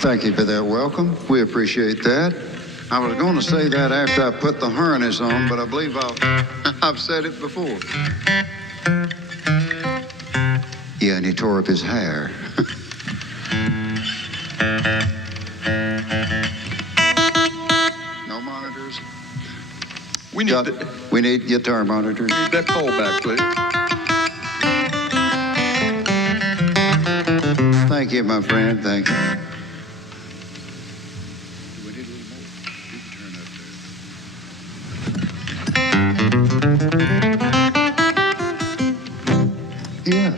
Thank you for that welcome. We appreciate that. I was going to say that after I put the harness on, but I believe I've said it before. Yeah, and he tore up his hair. No monitors? We need guitar monitors. Need that pole back, please. Thank you, my friend. Thank you. Yeah.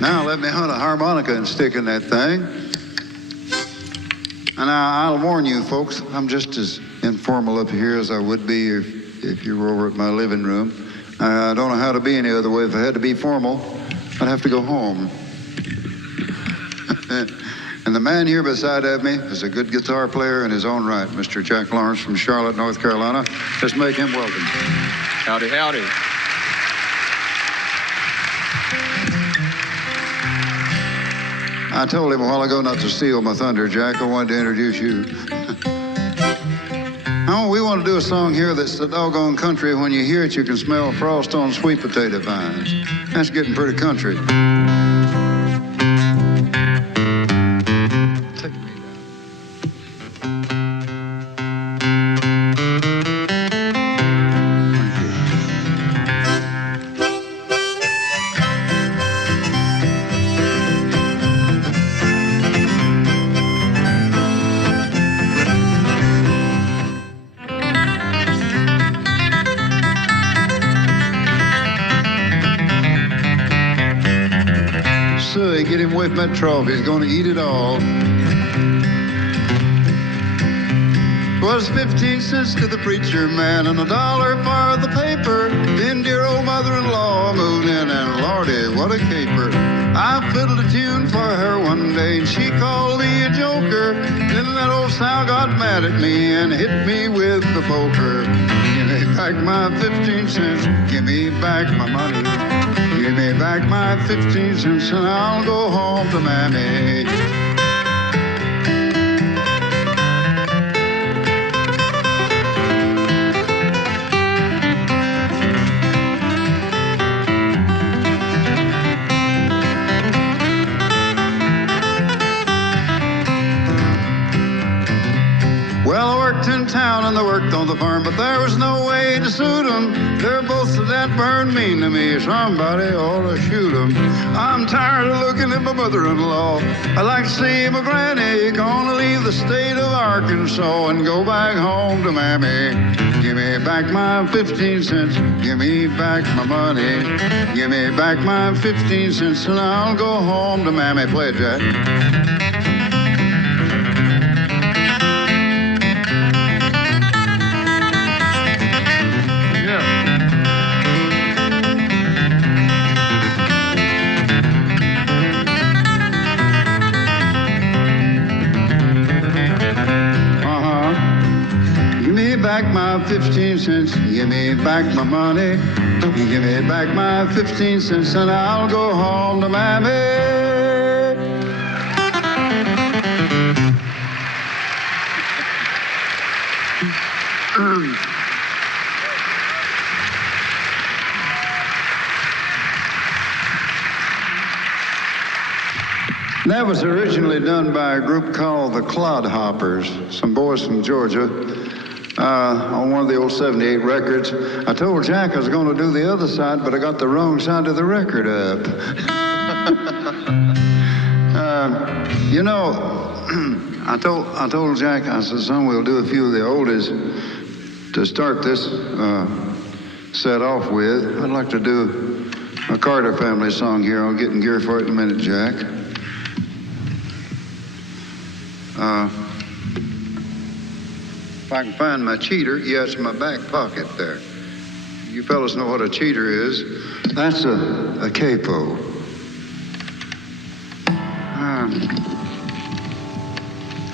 Now let me hunt a harmonica and stick in that thing. And I'll warn you, folks, I'm just as informal up here as I would be if you were over at my living room. I don't know how to be any other way. If I had to be formal, I'd have to go home. And the man here beside of me is a good guitar player in his own right, Mr. Jack Lawrence from Charlotte, North Carolina. Let's make him welcome. Howdy, howdy. I told him a while ago not to steal my thunder, Jack. I wanted to introduce you. Oh, we want to do a song here that's the doggone country. When you hear it, you can smell frost on sweet potato vines. That's getting pretty country. Take me down. Get him away from that trophy. He's going to eat it all. 'Twas 15 cents to the preacher man and $1 for the paper. Then dear old mother-in-law moved in, and Lordy, what a caper. I fiddled a tune for her one day, and she called me a joker. Then that old sow got mad at me and hit me with the poker. Give me back my 15 cents. Give me back my money. Give me back my 15 cents and I'll go home to Mammy. Well, I worked in town and I worked on the farm, but there was no way to suit them. They're both so that burned mean to me. Somebody ought to shoot them. I'm tired of looking at my mother-in-law. I'd like to see my granny. Gonna leave the state of Arkansas and go back home to Mammy. Give me back my 15 cents. Give me back my money. Give me back my 15 cents and I'll go home to Mammy. Play it, Jack. Back my 15 cents, give me back my money. Give me back my 15 cents and I'll go home to Mammy. That was originally done by a group called the Clodhoppers, some boys from Georgia. On one of the old 78 records. I told Jack I was going to do the other side, but I got the wrong side of the record up. You know, I told Jack, I said, son, we'll do a few of the oldies to start this set off with. I'd like to do a Carter family song here. I'll get in gear for it in a minute, Jack. If I can find my cheater, yeah, it's in my back pocket there. You fellas know what a cheater is. That's a capo.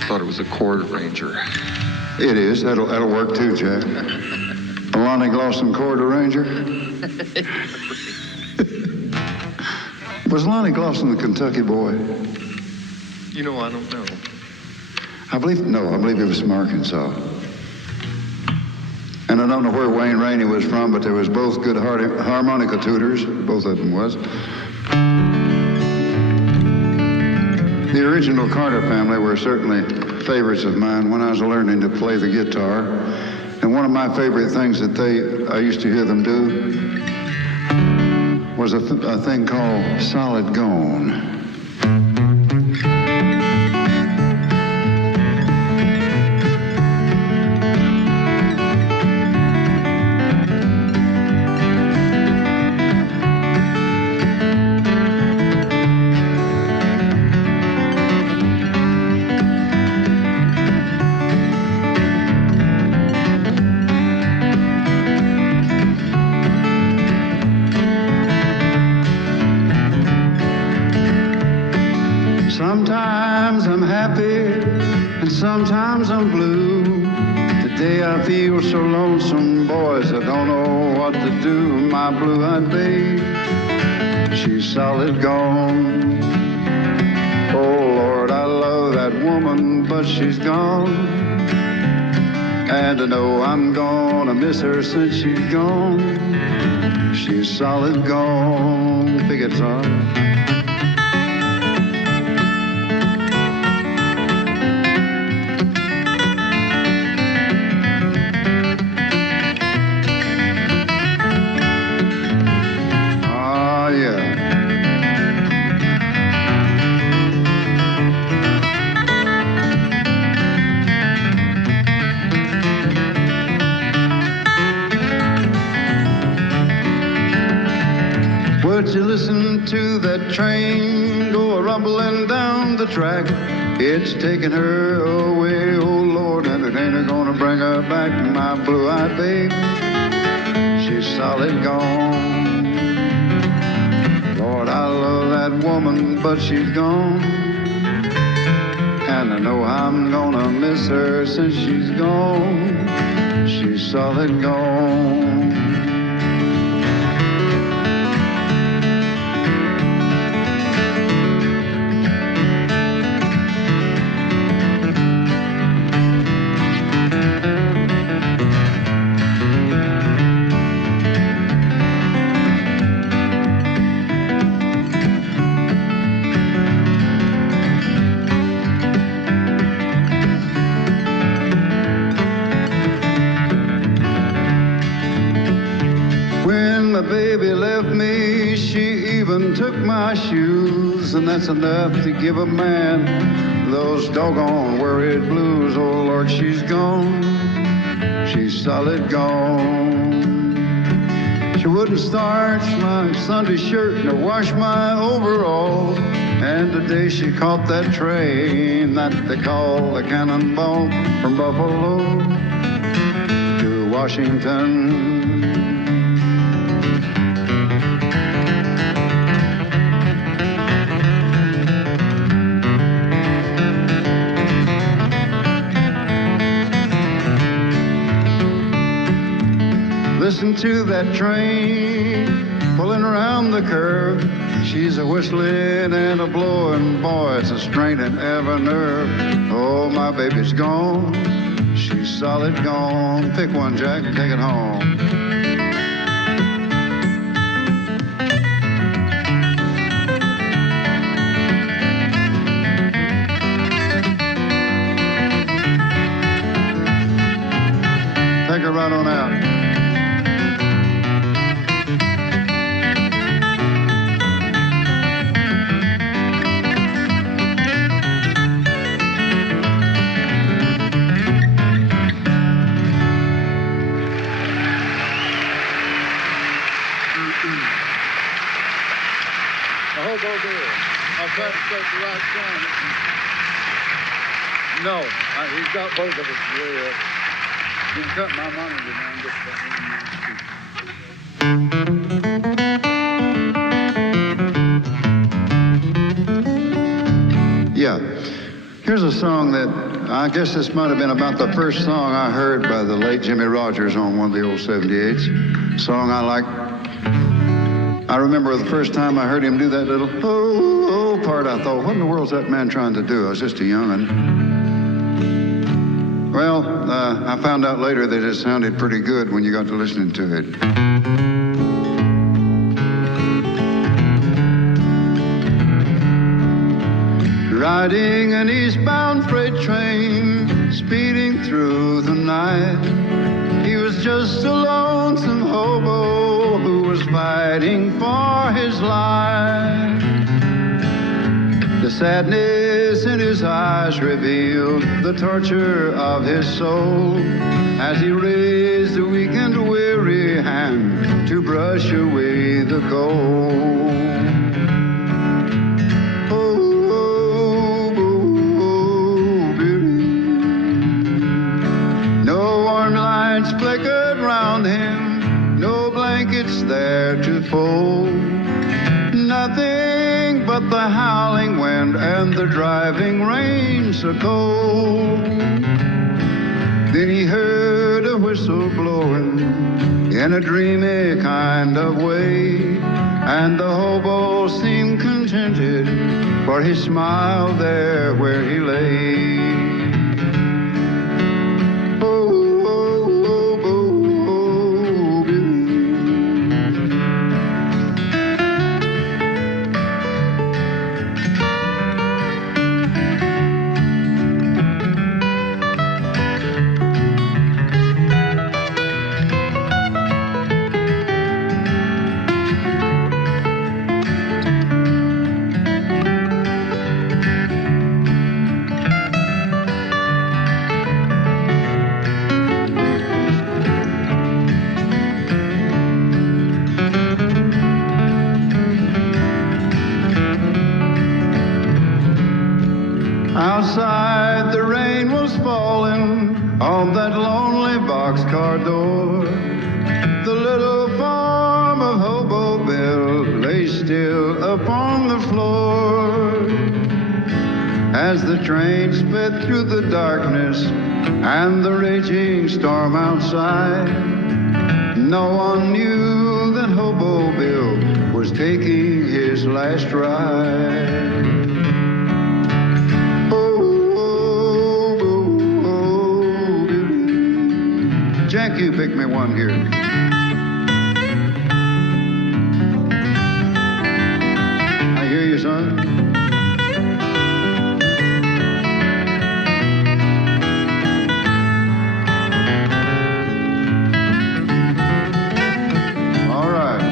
Thought it was a chord arranger. It is. That'll work too, Jack. A Lonnie Glosson chord arranger. Was Lonnie Glosson the Kentucky boy? You know, I don't know. I believe it was from Arkansas. And I don't know where Wayne Rainey was from, but there was both good harmonica tutors, both of them was. The original Carter family were certainly favorites of mine when I was learning to play the guitar. And one of my favorite things that I used to hear them do was a thing called Solid Gone. Sometimes I'm happy and sometimes I'm blue. Today I feel so lonesome, boys, I don't know what to do. My blue-eyed babe, she's solid gone. Oh Lord, I love that woman, but she's gone. And I know I'm gonna miss her since she's gone. She's solid gone. Big guitar. Would you listen to that train go rumbling down the track? It's taking her away, oh Lord, and it ain't gonna bring her back. My blue-eyed babe, she's solid gone. Lord, I love that woman, but she's gone. And I know I'm gonna miss her since she's gone. She's solid gone. Baby left me, she even took my shoes, and that's enough to give a man those doggone worried blues. Oh Lord, she's gone, she's solid gone. She wouldn't starch my Sunday shirt nor wash my overalls, and today she caught that train that they call the Cannonball from Buffalo to Washington. Listen to that train pulling around the curve. She's a whistling and a blowing, boy, it's a straining every nerve. Oh, my baby's gone, she's solid gone. Pick one, Jack, and take it home. Take her right on out. Hobo Bill. I'll try to take the right song. No, he's got both of us. You can cut my money down. Yeah, here's a song that I guess this might have been about the first song I heard by the late Jimmy Rogers on one of the old 78s. Song I like. I remember the first time I heard him do that little oh part, I thought, what in the world's that man trying to do? I was just a young'un. Well, I found out later that it sounded pretty good when you got to listening to it. Riding an eastbound freight train, speeding through the night. He was just a lonesome hobo who was fighting for his life. The sadness in his eyes revealed the torture of his soul as he raised a weak and weary hand to brush away the cold. Flickered round him, no blankets there to fold, nothing but the howling wind and the driving rain so cold. Then he heard a whistle blowing in a dreamy kind of way, and the hobo seemed contented, for he smiled there where he lay. Outside the rain was falling on that lonely boxcar door. The little form of Hobo Bill lay still upon the floor. As the train sped through the darkness and the raging storm outside, no one knew that Hobo Bill was taking his last ride. Jack, you pick me one here. I hear you, son. All right.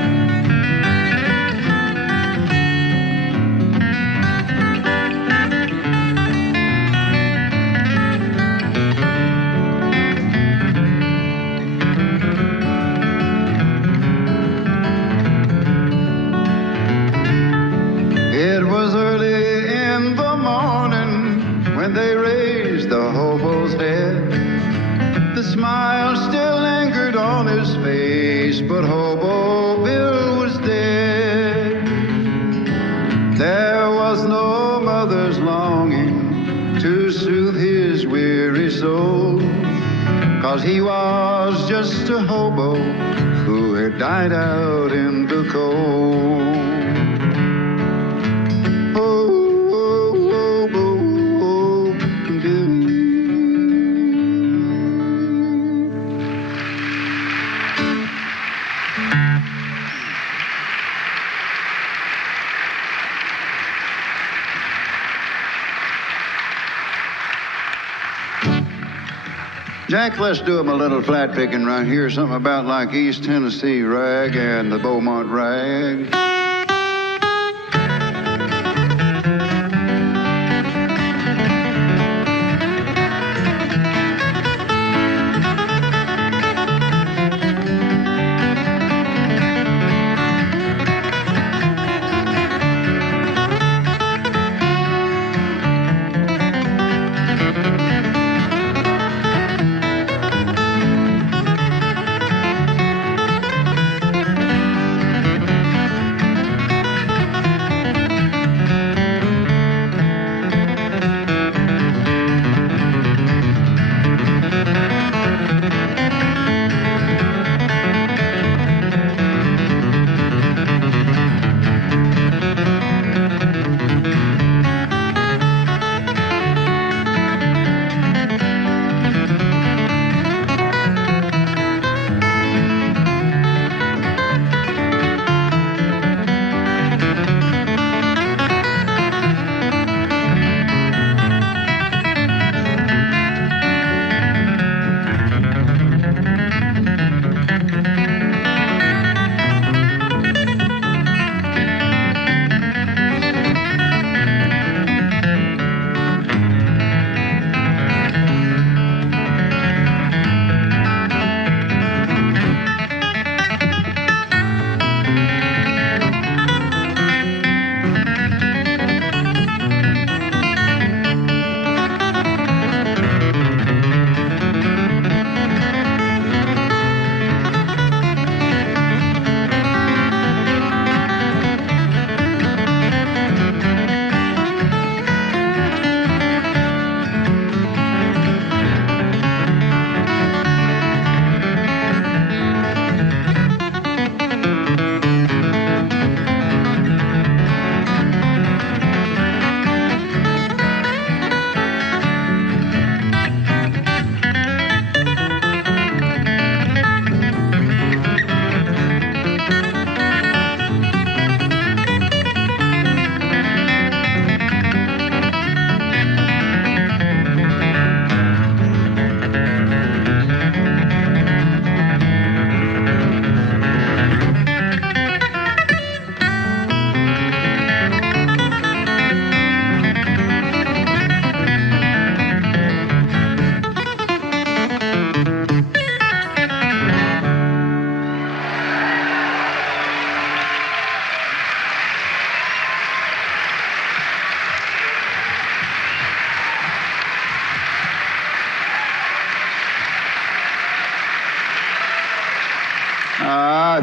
It was early in the morning when they raised the hobo's head. The smile still lingered on his face, but Hobo Bill was dead. There was no mother's longing to soothe his weary soul, 'cause he was just a hobo who had died out in the cold. Jack, let's do him a little flat picking right here. Something about like East Tennessee rag and the Beaumont rag.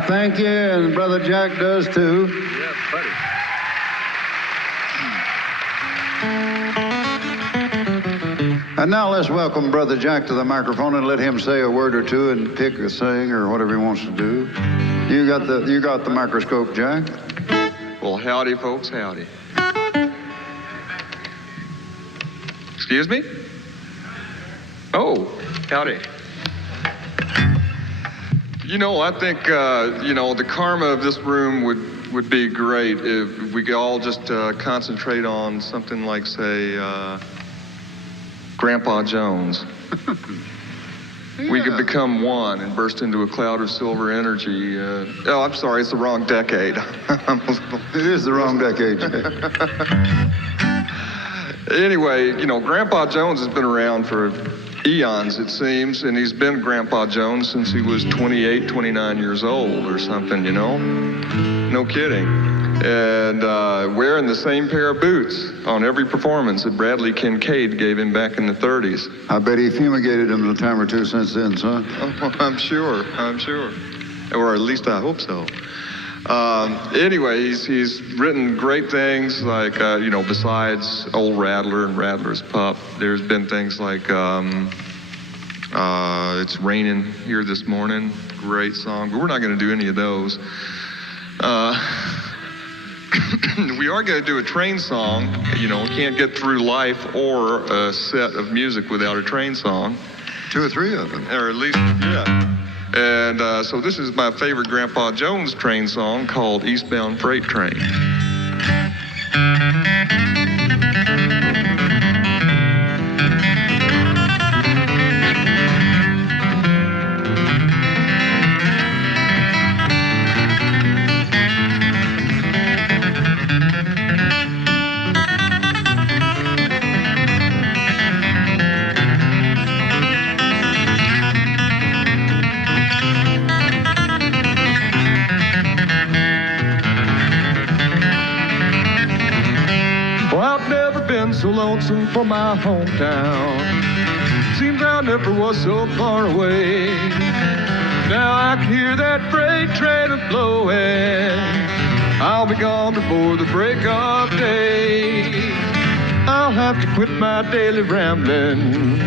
thank you, and Brother Jack does too. Yeah, buddy. And now let's welcome Brother Jack to the microphone and let him say a word or two and pick or sing or whatever he wants to do. You got the microscope, Jack. Well, howdy, folks, howdy. Excuse me? Oh, howdy. You know, I think, the karma of this room would be great if we could all just concentrate on something like, say, Grandpa Jones. Yeah. We could become one and burst into a cloud of silver energy. Oh, I'm sorry, it's the wrong decade. It is the wrong decade, Jack. Anyway, Grandpa Jones has been around for eons, it seems, and he's been Grandpa Jones since he was 28, 29 years old or something, No kidding. And wearing the same pair of boots on every performance that Bradley Kincaid gave him back in the 30s. I bet he fumigated him a time or two since then, son. Oh, I'm sure. Or at least I hope so. Anyway, he's written great things like, besides Old Rattler and Rattler's Pup, there's been things like It's Raining Here This Morning, great song, but we're not going to do any of those. We are going to do a train song. Can't get through life or a set of music without a train song. 2 or 3 of them. Or at least, yeah. And so this is my favorite Grandpa Jones train song called Eastbound Freight Train. So lonesome for my hometown. Seems I never was so far away. Now I can hear that freight train a-blowing. I'll be gone before the break of day. I'll have to quit my daily rambling.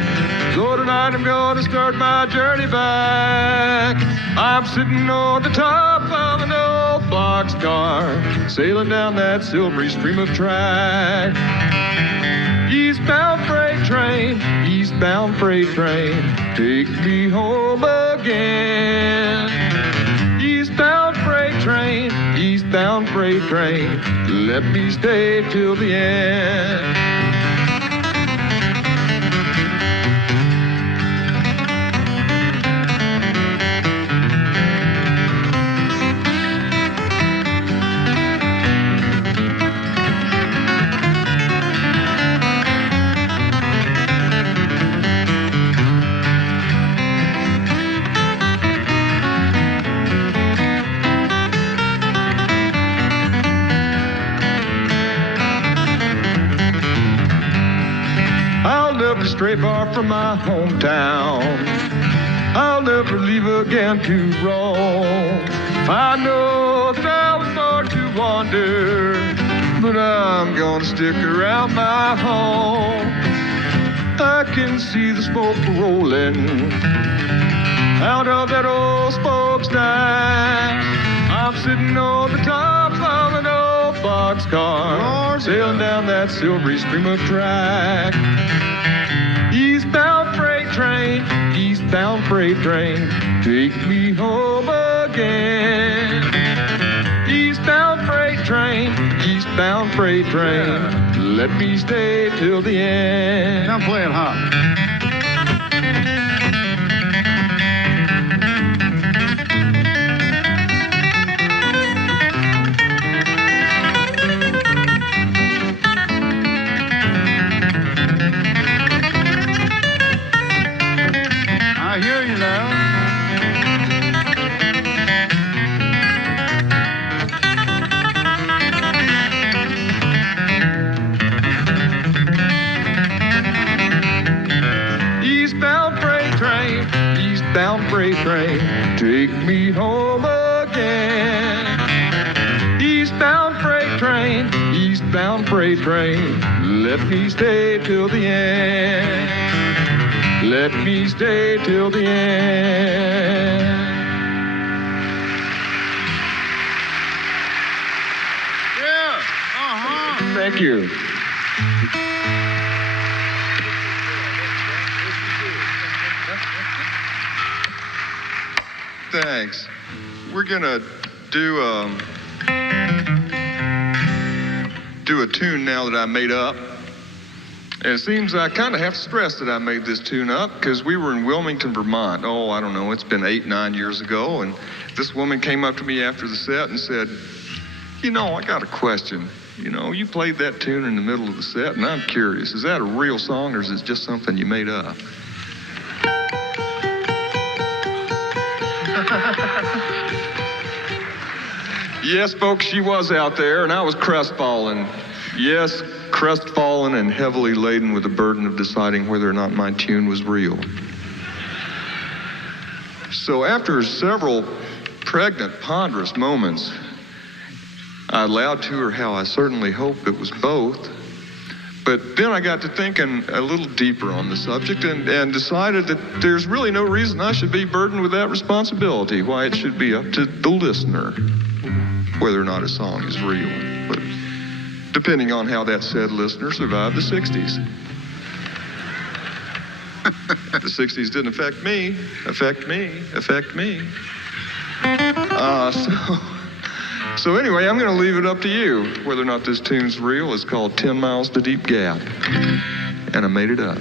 So tonight I'm gonna start my journey back. I'm sitting on the top of an old boxcar, sailing down that silvery stream of track. Eastbound freight train, take me home again. Eastbound freight train, let me stay till the end. Stray far from my hometown, I'll never leave again to roam. I know that I was born to wander, but I'm gonna stick around my home. I can see the smoke rolling out of that old smokestack. I'm sitting on the top of an old boxcar, sailing down that silvery stream of track. Eastbound freight train, take me home again. Eastbound freight train, let me stay till the end. I'm playing hot. I hear you now. Eastbound freight train, eastbound freight train. Let me stay till the end. Let me stay till the end. Thank you. Thanks. We're gonna do a tune now that I made up. And it seems I kind of have to stress that I made this tune up because we were in Wilmington, Vermont. Oh, I don't know, it's been 8, 9 years ago. And this woman came up to me after the set and said, you know, I got a question. You know, you played that tune in the middle of the set, and I'm curious, is that a real song or is it just something you made up? Yes, folks, she was out there, and I was crestfallen. Yes, crestfallen and heavily laden with the burden of deciding whether or not my tune was real. So after several pregnant, ponderous moments, I allowed to her how I certainly hoped it was both. But then I got to thinking a little deeper on the subject and decided that there's really no reason I should be burdened with that responsibility, why it should be up to the listener whether or not a song is real. But depending on how that said listener survived the 60s. The 60s didn't affect me. So anyway, I'm going to leave it up to you whether or not this tune's real. It's called 10 Miles to Deep Gap, and I made it up.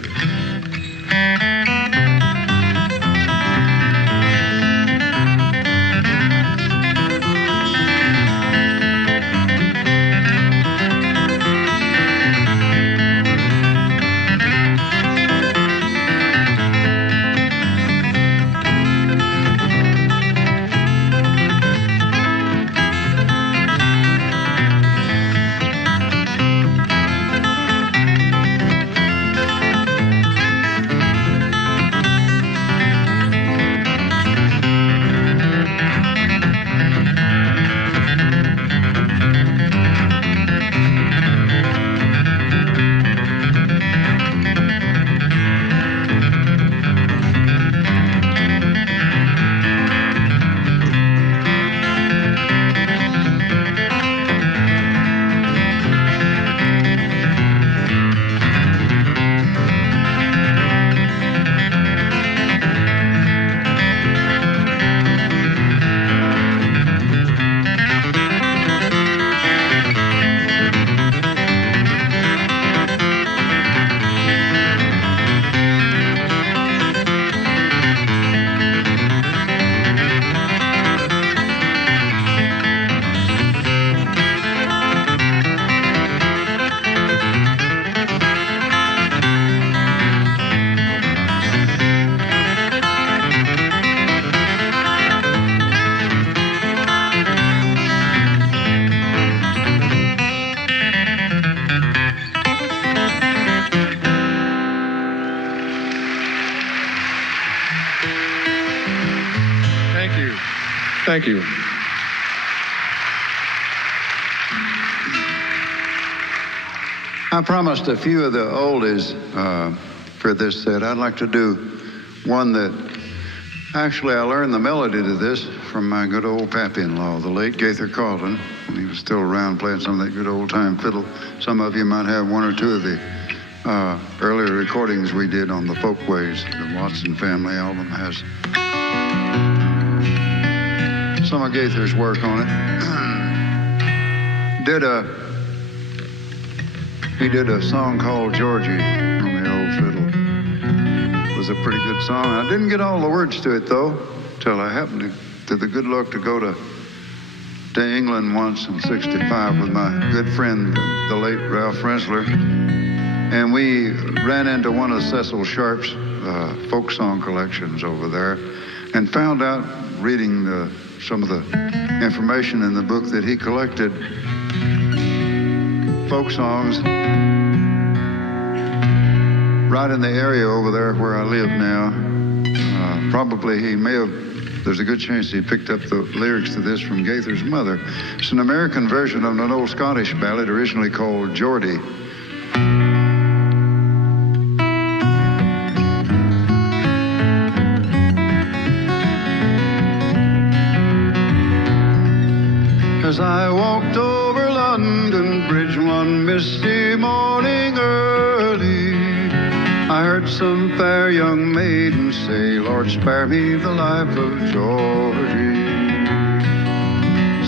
Thank you. I promised a few of the oldies for this set. I'd like to do one that, actually I learned the melody to this from my good old pappy-in-law, the late Gaither Carlton, when he was still around playing some of that good old-time fiddle. Some of you might have one or two of the earlier recordings we did on the Folkways. The Watson Family album has some of Gaither's work on it. He did a song called Jordie on the old fiddle. It was a pretty good song. I didn't get all the words to it, though, till I happened to the good luck to go to England once in '65 with my good friend, the late Ralph Rensler. And we ran into one of Cecil Sharp's folk song collections over there and found out, reading some of the information in the book, that he collected folk songs right in the area over there where I live now. Probably he may have there's a good chance he picked up the lyrics to this from Gaither's mother. It's an American version of an old Scottish ballad originally called Jordie. As I walked over London Bridge one misty morning early, I heard some fair young maiden say, Lord, spare me the life of Jordie.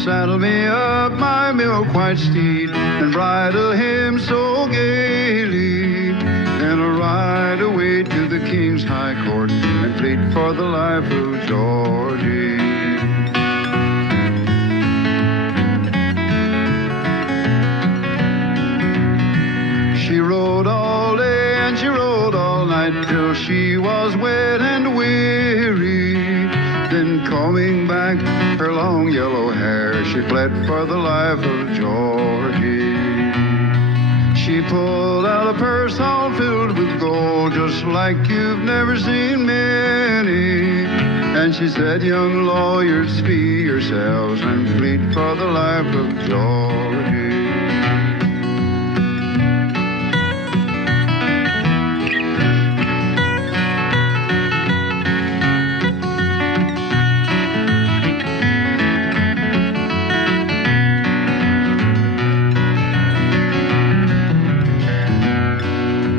Saddle me up my milk-white steed and bridle him so gaily, and I'll ride away to the King's High Court and plead for the life of Jordie. She rode all day and she rode all night till she was wet and weary. Then combing back her long yellow hair, she fled for the life of Jordie. She pulled out a purse all filled with gold, just like you've never seen many. And she said, young lawyers, fee yourselves and plead for the life of Jordie.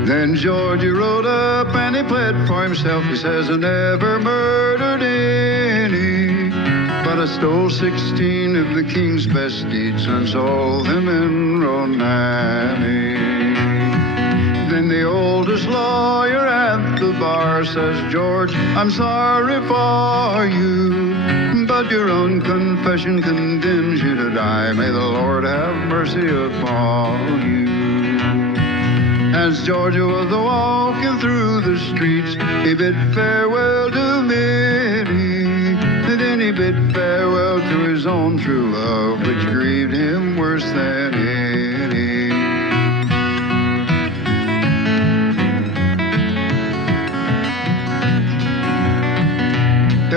Then Georgie rode up and he pled for himself. He says, I never murdered any, but I stole 16 of the king's best deeds and sold them in Ronani. Then the oldest lawyer at the bar says, George, I'm sorry for you, but your own confession condemns you to die. May the Lord have mercy upon you. As Georgia was walking through the streets, he bid farewell to many, and then he bid farewell to his own true love, which grieved him worse than any.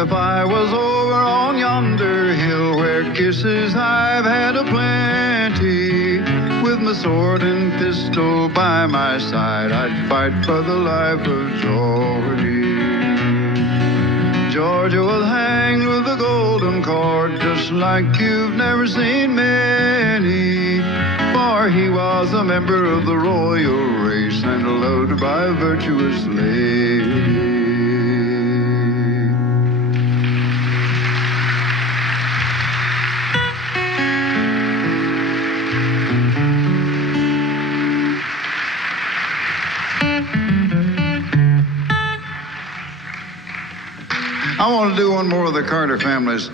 If I was over on yonder hill where kisses I've had aplenty, with my sword and pistol by my side, I'd fight for the life of Jordie. Georgia was hanged with a golden cord, just like you've never seen many, for he was a member of the royal race and loved by a virtuous lady. I want to do one more of the Carter families.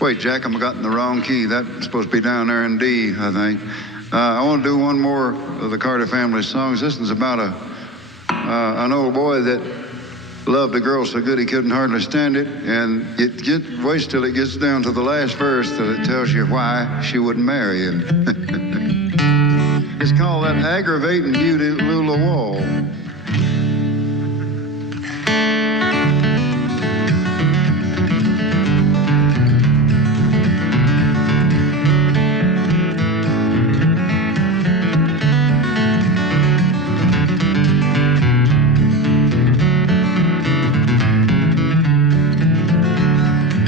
Wait, Jack, I've gotten the wrong key. That's supposed to be down there in D, I think. I want to do one more of the Carter family songs. This one's about an old boy that loved a girl so good he couldn't hardly stand it, and waits till it gets down to the last verse till it tells you why she wouldn't marry him. It's called That Aggravating Beauty, Lula Walls.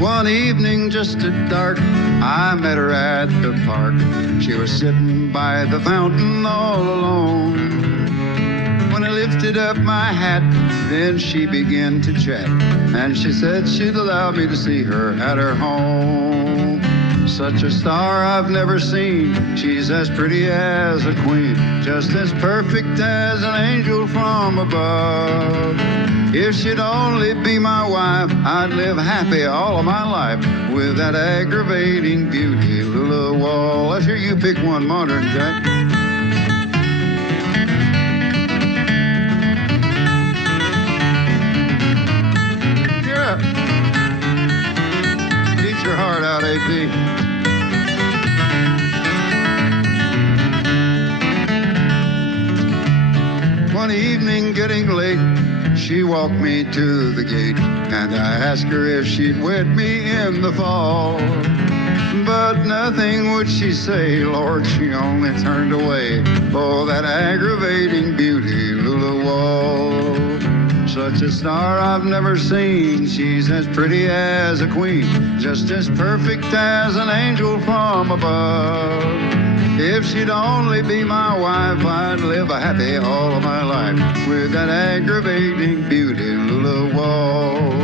One evening just at dark, I met her at the park. She was sitting by the fountain all alone. When I lifted up my hat, then she began to chat, and she said she'd allow me to see her at her home. Such a star I've never seen. She's as pretty as a queen, just as perfect as an angel from above. If she'd only be my wife, I'd live happy all of my life with that aggravating beauty, Lula Walls. Let's hear you pick one, modern Jack. Yeah. Eat your heart out, AP. One evening getting late, she walked me to the gate. and I asked her if she'd wed me in the fall. But nothing would she say, Lord, she only turned away. Oh, that aggravating beauty, Lula Walls. Such a star I've never seen. She's as pretty as a queen, just as perfect as an angel from above. If she'd only be my wife, I'd live a happy all of my life with that aggravating beauty, Lula Walls.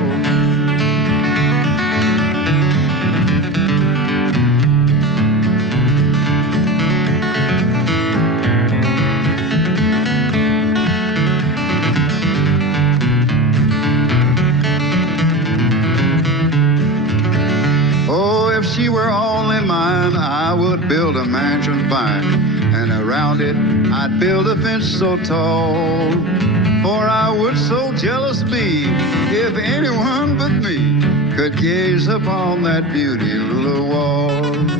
If she were only mine, I would build a mansion fine, and around it I'd build a fence so tall. For I would so jealous be if anyone but me could gaze upon that beauty, Lula Walls.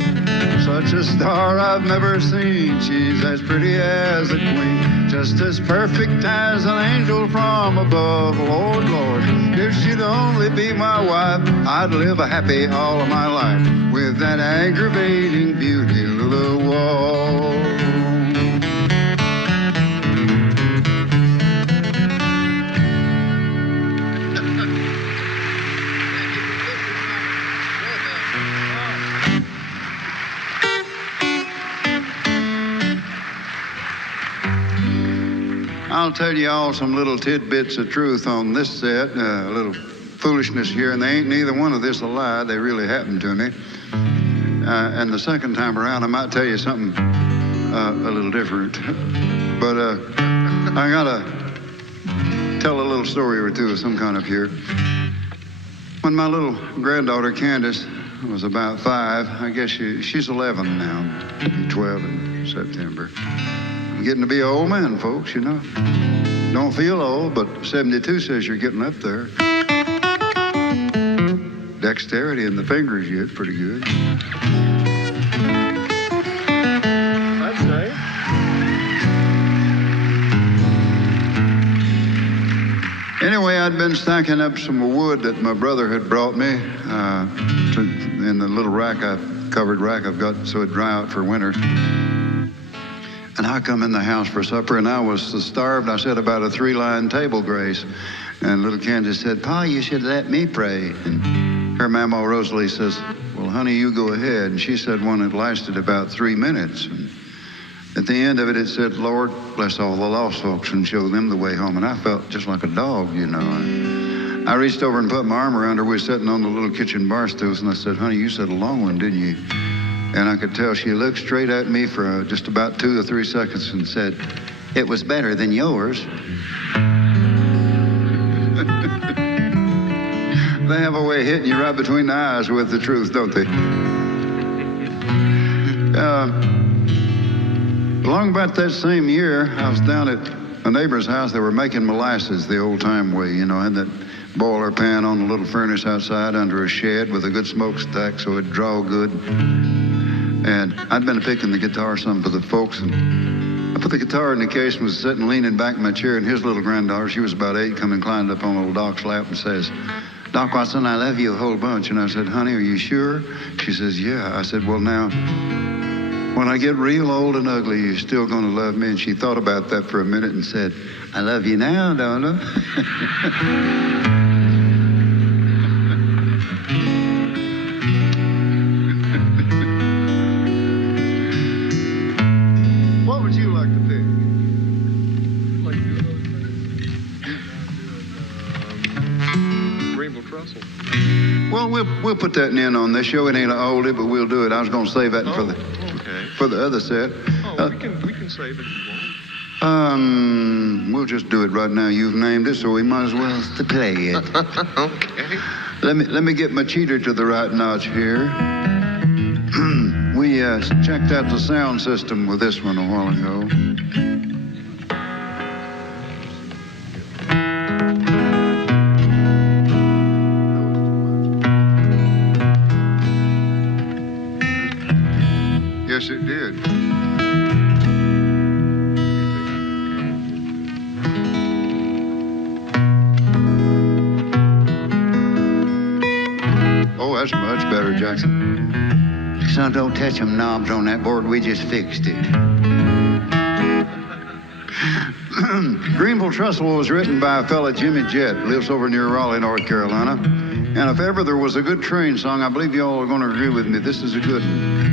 Such a star I've never seen. She's as pretty as a queen, just as perfect as an angel from above. Lord, Lord, if she'd only be my wife, I'd live a happy all of my life with that aggravating beauty, Lula Walls. I'll tell you all some little tidbits of truth on this set, a little foolishness here, and they ain't neither one of this a lie. They really happened to me. And the second time around, I might tell you something a little different. But I gotta tell a little story or two of some kind up here. When my little granddaughter, Candace, was about 5, I guess she's 11 now, 12 in September. I'm getting to be an old man, folks, you know. Don't feel old, but 72 says you're getting up there. Dexterity in the fingers yet, pretty good. That's nice. Anyway, I'd been stacking up some wood that my brother had brought me in the little covered rack I've got so it'd dry out for winter. And I come in the house for supper, and I was so starved, I said about a 3-line table grace. And little Candace said, Pa, you should let me pray. And her Mama Rosalie says, well, honey, you go ahead. And she said one that lasted about 3 minutes. And at the end of it, it said, Lord, bless all the lost folks and show them the way home. And I felt just like a dog, you know. I reached over and put my arm around her. We were sitting on the little kitchen bar stools, and I said, honey, you said a long one, didn't you? And I could tell she looked straight at me for just about 2 or 3 seconds and said, it was better than yours. They have a way of hitting you right between the eyes with the truth, don't they? Along about that same year, I was down at a neighbor's house. They were making molasses the old-time way, you know, had that boiler pan on a little furnace outside under a shed with a good smokestack so it'd draw good. And I'd been picking the guitar some for the folks, and I put the guitar in the case and was sitting leaning back in my chair, and his little granddaughter, she was about 8, come and climbed up on old Doc's lap and says, Doc Watson, I love you a whole bunch. And I said, honey, are you sure? She says, yeah. I said, well, now, when I get real old and ugly, you're still going to love me? And she thought about that for a minute and said, I love you now, don't I? Trestle. Well, we'll put that in on this show. It ain't an oldie, but we'll do it. I was going to save that for the other set. We can save it if you want. We'll just do it right now. You've named it, so we might as well play it. Okay. Let me get my cheater to the right notch here. We checked out the sound system with this one a while ago. Yes, it did. Jackson. Son, don't touch them knobs on that board. We just fixed it. Greenville Trestle was written by a fella, Jimmy Jett, lives over near Raleigh, North Carolina. And if ever there was a good train song, I believe you all are going to agree with me. This is a good one.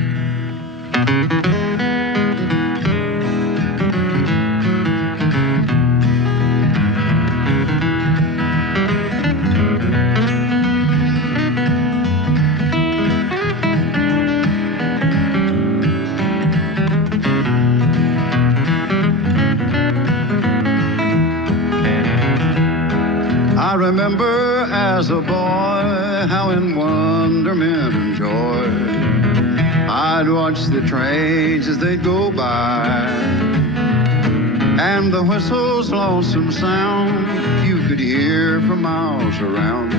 I remember as a boy how in wonderment and joy I'd watch the trains as they'd go by, and the whistle's lonesome sound you could hear for miles around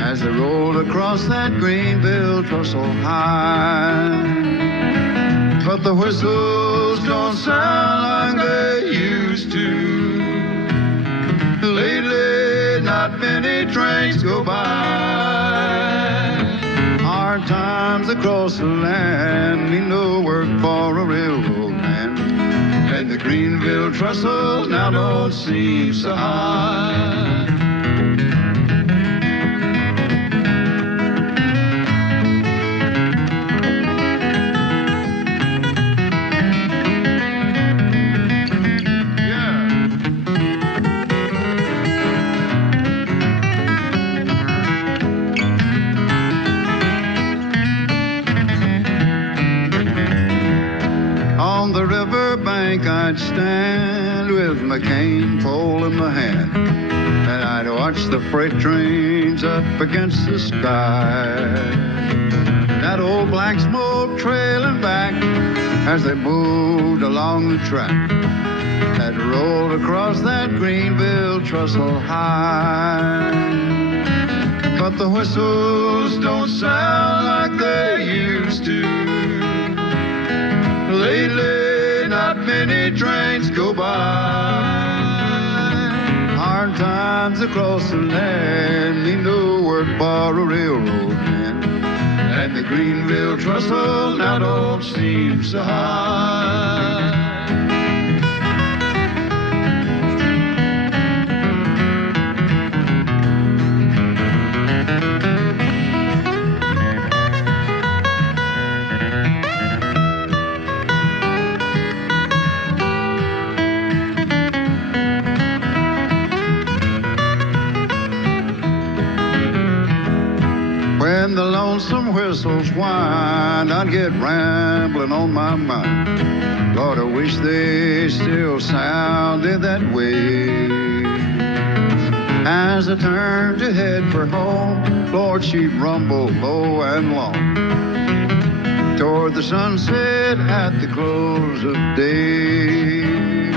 as they rolled across that Greenville trestle high. But the whistles don't sound like they used to. Lately, not many trains go by. Hard times across the land mean no work for a railroad man, and the Greenville trestles now don't seem so high. I'd stand with my cane pole in my hand, and I'd watch the freight trains up against the sky. That old black smoke trailing back as they moved along the track that rolled across that Greenville trestle high. But the whistles don't sound like they used to. Lately, not many trains go by. Hard times across the land mean no work for a railroad man, and the Greenville trestle now don't seem so high. When the lonesome whistles whine, I'd get rambling on my mind. Lord, I wish they still sounded that way. As I turned to head for home, Lord, she'd rumble low and long toward the sunset at the close of day.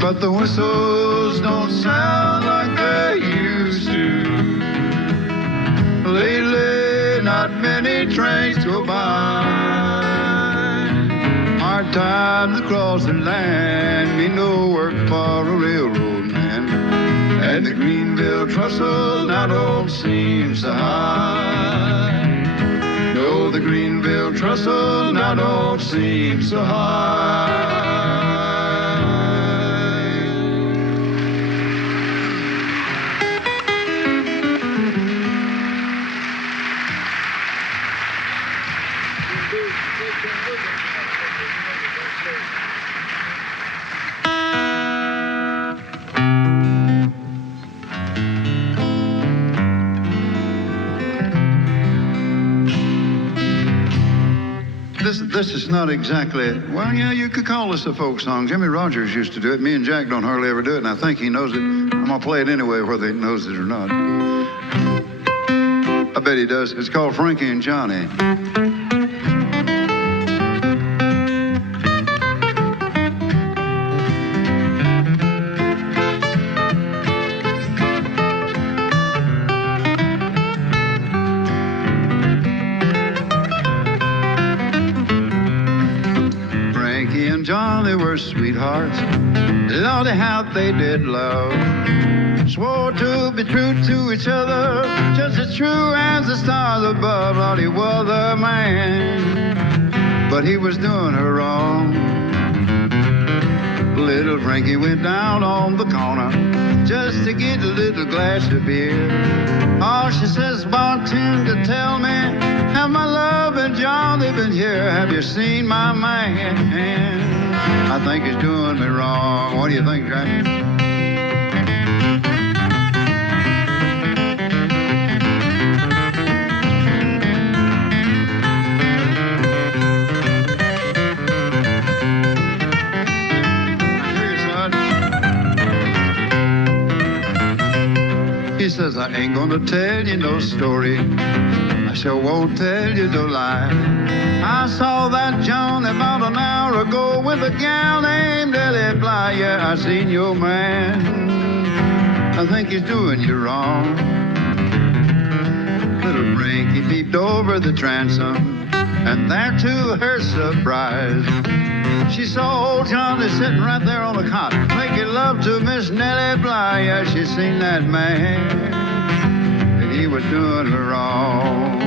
But the whistles don't sound like they used to. Lately, not many trains go by. Hard times across the land mean no work for a railroad man, and the Greenville trestle now don't seem so high. No, the Greenville trestle now don't seem so high. This is not exactly, well, yeah, you could call this a folk song. Jimmy Rogers used to do it. Me and Jack don't hardly ever do it, and I think he knows it. I'm going to play it anyway, whether he knows it or not. I bet he does. It's called Frankie and Johnny. Johnny were sweethearts. Lordy, how they did love. swore to be true to each other, just as true as the stars above. Lord, he was a man, but he was doing her wrong. Little Frankie went down on the corner just to get a little glass of beer. Oh, she says, bartender, tell me, have my love and Johnny been here? Have you seen my man? I think he's doing me wrong. What do you think, Jack? He says, I ain't gonna tell you no story. I sure won't tell you no lie. I saw that John about an hour ago with a gal named Ellie Bly. Yeah, I seen your man. I think he's doing you wrong. Little Frankie peeped over the transom, and there to her surprise, she saw old Johnny sitting right there on the cot, making love to Miss Nellie Bly. Yeah, she seen that man, and he was doing her wrong.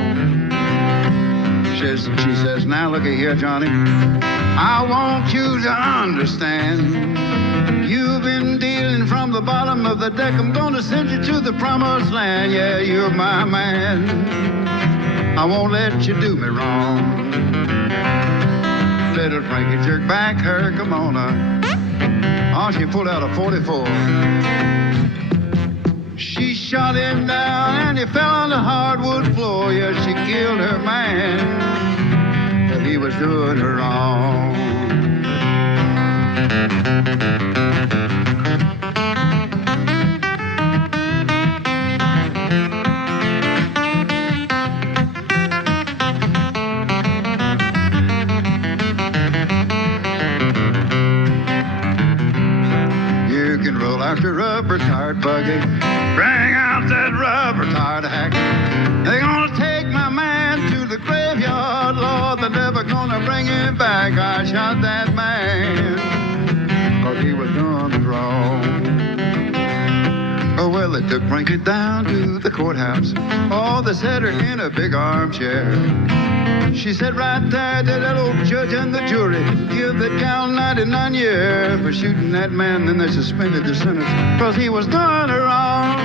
She says, now look here, Johnny, I want you to understand. You've been dealing from the bottom of the deck. I'm gonna send you to the promised land. Yeah, you're my man. I won't let you do me wrong. Little Frankie jerked back her kimono. Oh, she pulled out a 44. She shot him down and he fell on the hardwood floor. Yeah, she killed her man, but he was doing her wrong. Out your rubber-tired buggy, bring out that rubber-tired hack. They're gonna take my man to the graveyard, Lord, they're never gonna bring him back. I shot that man, 'cause he was doing wrong. Oh, well, they took Frankie down to the courthouse. Oh, they set her in a big armchair. She said right there to that old judge and the jury, give the gal 99 years for shooting that man. Then they suspended the sentence, 'cause he was doing her wrong.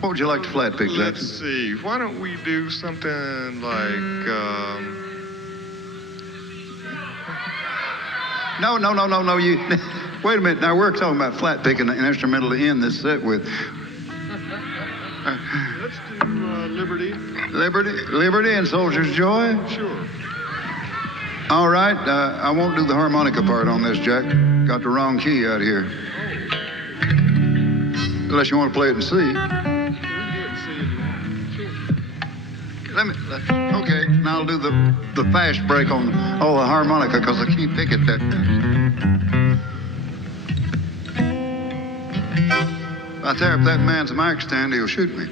What would you like to flat pick, Jackson? Let's see. Why don't we do something like, No. You wait a minute. Now we're talking about flat picking an instrumental to end this set with. Let's do Liberty. Liberty and Soldier's Joy. Sure. All right. I won't do the harmonica part on this, Jack. Got the wrong key out here. Unless you want to play it in C. Okay, now I'll do the fast break on the harmonica, because I can't pick it that fast. I tear up that man's mic stand, he'll shoot me.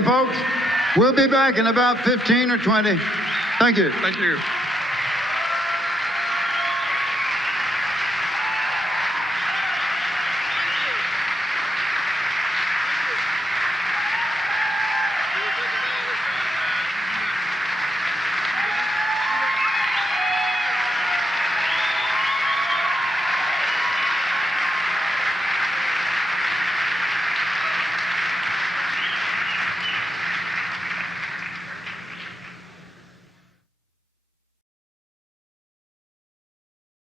Okay, folks, we'll be back in about 15 or 20. Thank you. Thank you.